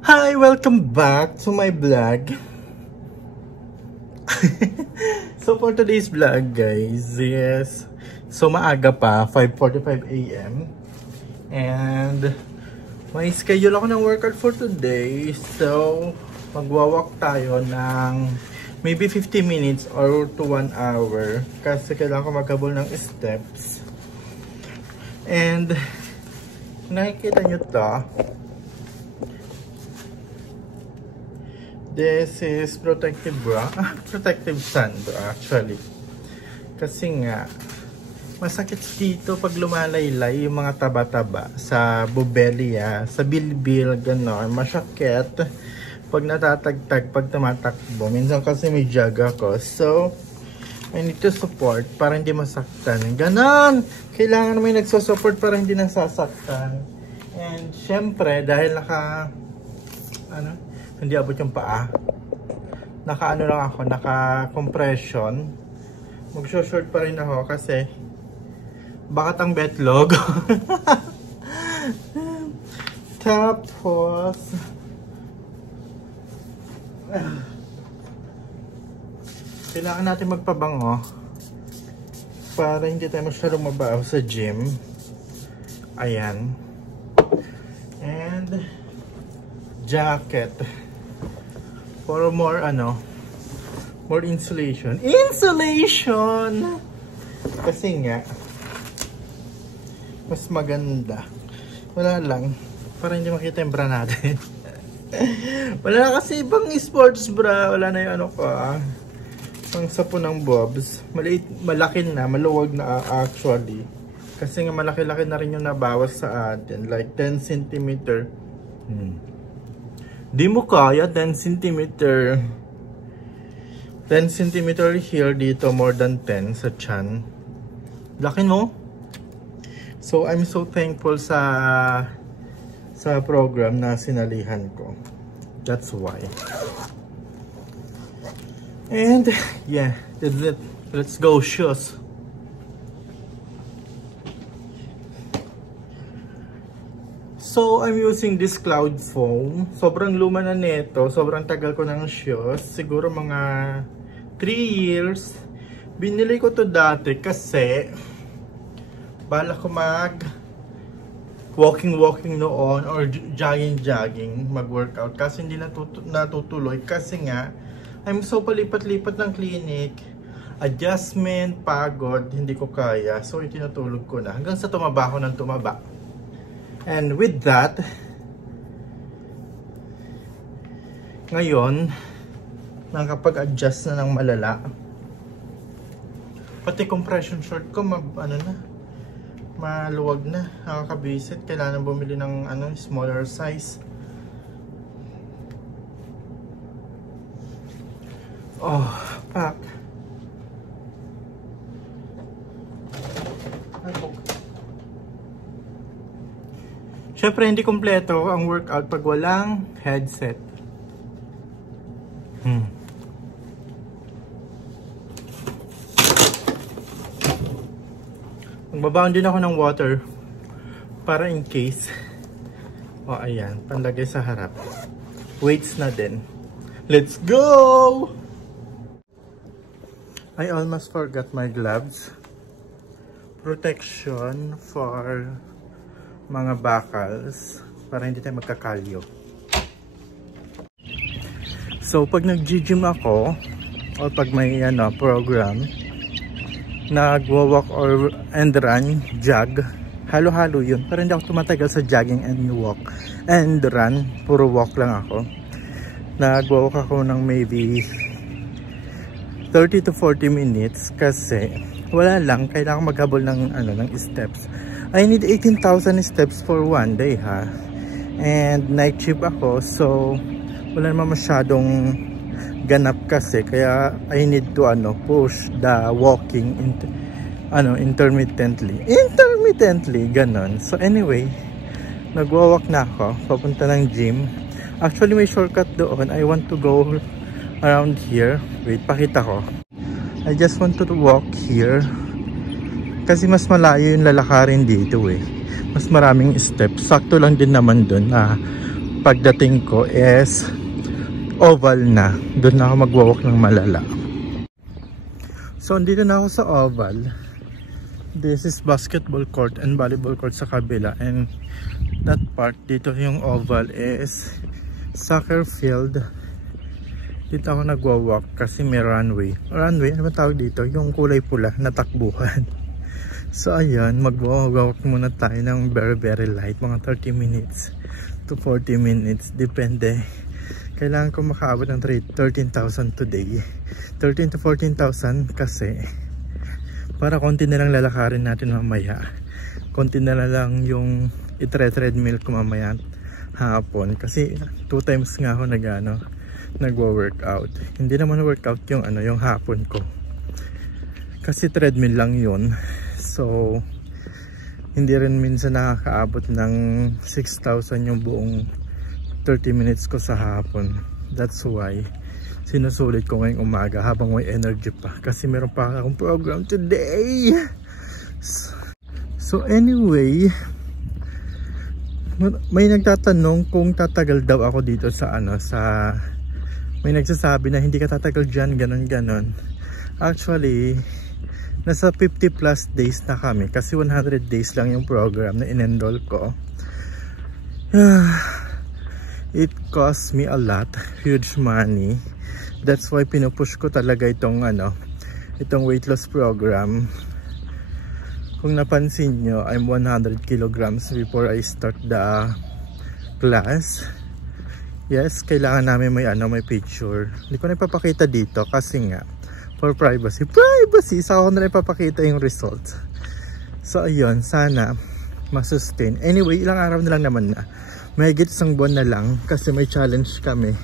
Hi! Welcome back to my vlog. So for today's vlog guys, yes. So maaga pa, 5:45 AM. And may schedule ako ng workout for today. So magwa-walk tayo ng maybe 50 minutes or to 1 hour. Kasi kailangan ko maghabol ng steps. And nakikita nyo to. This is protective bra, protective sand actually. Kasi nga, masakit dito pag lumalaylay yung mga taba-taba sa bubelya, sa bilbil, gano'n. Masakit pag natatagtag, pag tumatakbo. Minsan kasi may jog ako. So, I need to support para hindi masaktan. Ganon! Kailangan may nagsusupport para hindi nasasaktan. And syempre, dahil hindi abot yung paa. Naka-ano lang ako, naka-compression. Magso-short pa rin ako kasi bakat ang betlog. Tapos kailangan natin magpabango para hindi tayo masyadong mabaho sa gym. Ayan. And jacket for more more insulation. Kasi nga mas maganda. Wala lang para hindi makita yung bra natin. Wala na kasi ibang sports bra. Wala na yung pang sapon ng bobs. Maliit, malaki na, maluwag na actually. Kasi nga malaki-laki na rin yung nabawas sa atin. Like 10 cm. Di mo kaya 10 cm. 10 cm here, dito more than 10 sa chan. Laki no? So I'm so thankful sa program na sinalihan ko. That's why. And yeah, that's it. Let's go shoes. So, I'm using this cloud foam. Sobrang luma na nito. Sobrang tagal ko ng shoes. Siguro mga 3 years. Binili ko to dati kasi bala ko mag walking noon or jogging mag-workout. Kasi hindi natutuloy. Kasi nga, I'm so palipat-lipat ng clinic. Adjustment, pagod, hindi ko kaya. So, itinutulog ko na. Hanggang sa tumaba ako ng tumaba. And with that, ngayon, nakapag-adjust na ng malala. Pati compression short ko, maluwag na. Nakakabisit. Kailangan bumili ng smaller size. Oh, pak. Syempre, hindi kompleto ang workout pag walang headset. Magbabaon din ako ng water para in case. O, ayan. Panlagay sa harap. Weights na din. Let's go! I almost forgot my gloves. Protection for mga buckles para hindi tayo magkakalyo. So pag nag-gym ako o pag may program, nagwa-walk or and run, jog, halo-halo yun. Pero hindi ako tumatagal sa jogging and walk and run, puro walk lang ako. Nagwa-walk ako ng maybe 30 to 40 minutes kasi wala lang, kailangan maghabol ng ng steps. I need 18,000 steps for one day ha. And night shift ako, so wala naman masyadong ganap kasi, kaya I need to push the walking intermittently ganon. So anyway, nagwa-walk na ako papunta ng gym. Actually may shortcut doon. I want to go around here. Wait, pakita ko. I just want to walk here kasi mas malayo yung lalakarin dito mas maraming steps. Sakto lang din naman dun na pagdating ko is oval na. Doon na ako magwawalk ng malala. So andito na ako sa oval. This is basketball court and volleyball court sa kabila, and that part dito yung oval is soccer field. Dito ako nagwawalk kasi may runway. Runway, ano ba tawag dito? Yung kulay pula na takbuhan. So ayan, magwawalk muna tayo ng very light, mga 30 minutes to 40 minutes, depende. Kailangan ko makaabot ng 13,000 today. 13 to 14,000 kasi para konti na lang lalakarin natin mamaya. Konti na lang yung i-treadmill ko mamaya hapon kasi 2 times nga ako nagwo-workout. Hindi naman workout yung yung hapon ko. Kasi treadmill lang yun. So hindi rin minsan nakakaabot ng 6,000 yung buong 30 minutes ko sa hapon. That's why sinusulit ko ngayong umaga habang may energy pa. Kasi meron pa akong program today. So anyway, may nagtatanong kung tatagal daw ako dito sa may nagsasabi na hindi ka tatagal dyan, ganon. Actually, nasa 50 plus days na kami kasi 100 days lang yung program na in-enroll ko. It cost me a lot, huge money. That's why pinupush ko talaga itong weight loss program. Kung napansin nyo, I'm 100 kilograms before I start the class. Yes, kailangan namin may picture. Hindi ko na ipapakita dito kasi nga for privacy. Sa ako na ipapakita yung results. So ayun, sana masustain. Anyway, ilang araw na lang naman na. May higit isang buwan na lang kasi may challenge kami.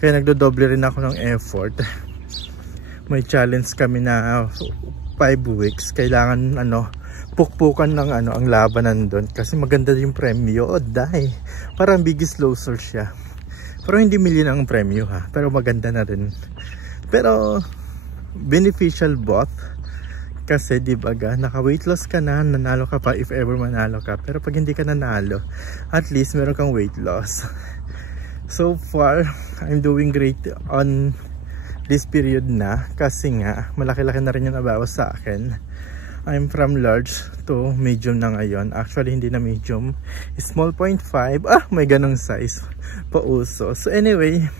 Kaya nagdodoble rin ako ng effort. May challenge kami na 5 weeks. Kailangan pukpukan ng ang labanan doon kasi maganda yung premyo. Dahil parang Biggest Loser siya. Pero hindi million ang premyo ha. Pero maganda na rin. Pero beneficial both. Kasi diba naka-weight loss ka na, nanalo ka pa if ever manalo ka. Pero pag hindi ka nanalo, at least meron kang weight loss. So far, I'm doing great on this period na. Kasi nga, malaki-laki na rin yung nabawas sa akin. I'm from large to medium na ngayon. Actually, hindi na medium. Small 0.5. May ganong size. Pauso. So anyway,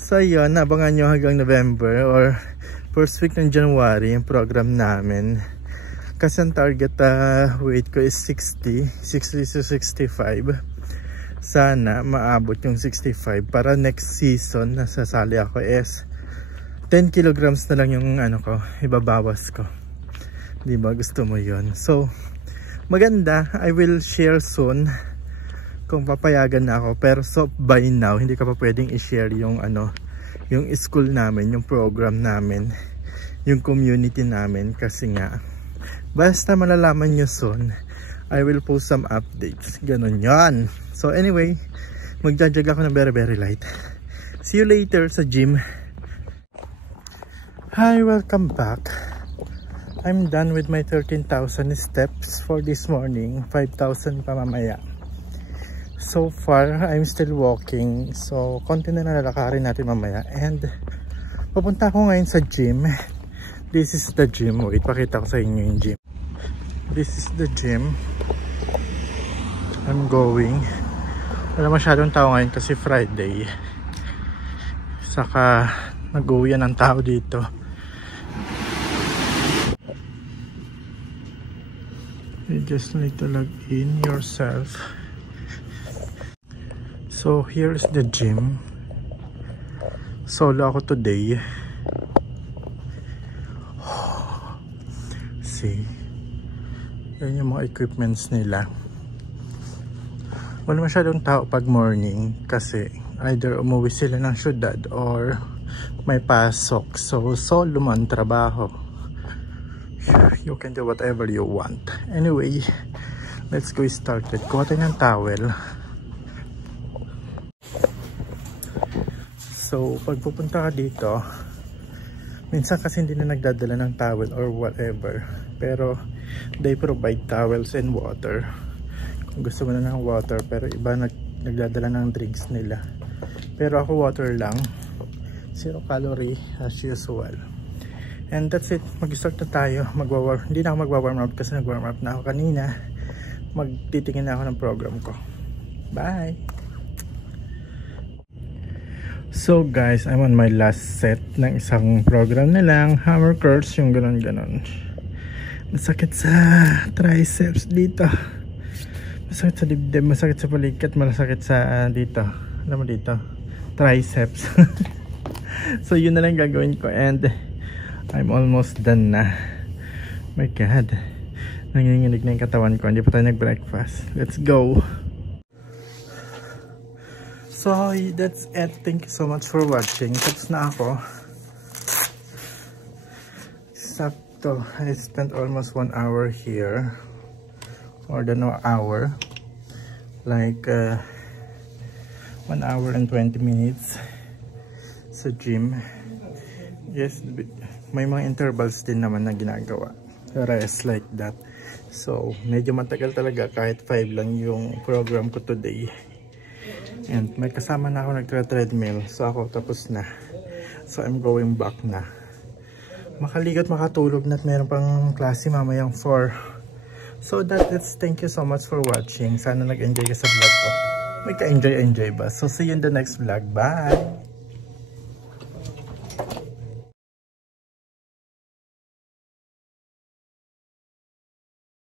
so yun, abangan nyo hanggang November or first week ng January yung program namin. Kasi ang target weight ko is 60 to 65. Sana maabot yung 65 para next season na sasali ako is 10 kilograms na lang yung ibabawas ko. Diba gusto mo yon? So maganda, I will share soon kung papayagan na ako. Pero so by now hindi ka pa pwedeng i-share yung yung school namin, yung program namin, yung community namin kasi nga basta malalaman nyo soon, I will post some updates. Ganon yan. So anyway, magja-jog ako ng very light. See you later sa gym. Hi, welcome back. I'm done with my 13,000 steps for this morning. 5,000 pa mamaya. So far, I'm still walking. So, konti na lalakarin natin mamaya. And, papunta ako ngayon sa gym. This is the gym. Wait, pakita ko sa inyo yung gym. This is the gym. I'm going. Wala masyadong tao ngayon kasi Friday. Saka, nag-uwian ang tao dito. You just need to log in yourself. So here's the gym. Solo ako today. See, yan yung mga equipments nila. Wala masyadong tao pag morning kasi either umuwi sila ng syudad or may pasok. So solo man trabaho. You can do whatever you want. Anyway, let's go started. Kuha tayo ng towel. So, pag pupunta ka dito, minsan kasi hindi na nagdadala ng towel or whatever. Pero, they provide towels and water. Kung gusto mo na ng water, pero iba nagdadala ng drinks nila. Pero ako water lang. 0 calorie as usual. And that's it. Mag-start na tayo. Hindi na ako magwa-warm up kasi nag-warm up na ako kanina. Magtitingin na ako ng program ko. Bye! So guys, I'm on my last set ng isang program na lang. Hammer curls, yung ganon-ganon. Masakit sa triceps dito. Masakit sa dibdib, masakit sa balikat, masakit sa dito. Alam mo dito? Triceps. So yun na lang gagawin ko and I'm almost done na. My God. Nanginginig na yung katawan ko. Hindi pa tayo nag-breakfast. Let's go! So that's it. Thank you so much for watching. Tapos na ako. Sakto. I spent almost 1 hour here. More than an hour. Like 1 hour and 20 minutes sa gym. Yes, may mga intervals din naman na ginagawa. Rest like that. So, medyo matagal talaga kahit 5 lang yung program ko today. And may kasama na ako nagtra-treadmill. So, ako tapos na. So, I'm going back na. Makaligot, makatulog na at meron pang klase mamayang 4. So, that's it. Thank you so much for watching. Sana nag-enjoy ka sa vlog ko. May ka-enjoy ba? So, see you in the next vlog. Bye!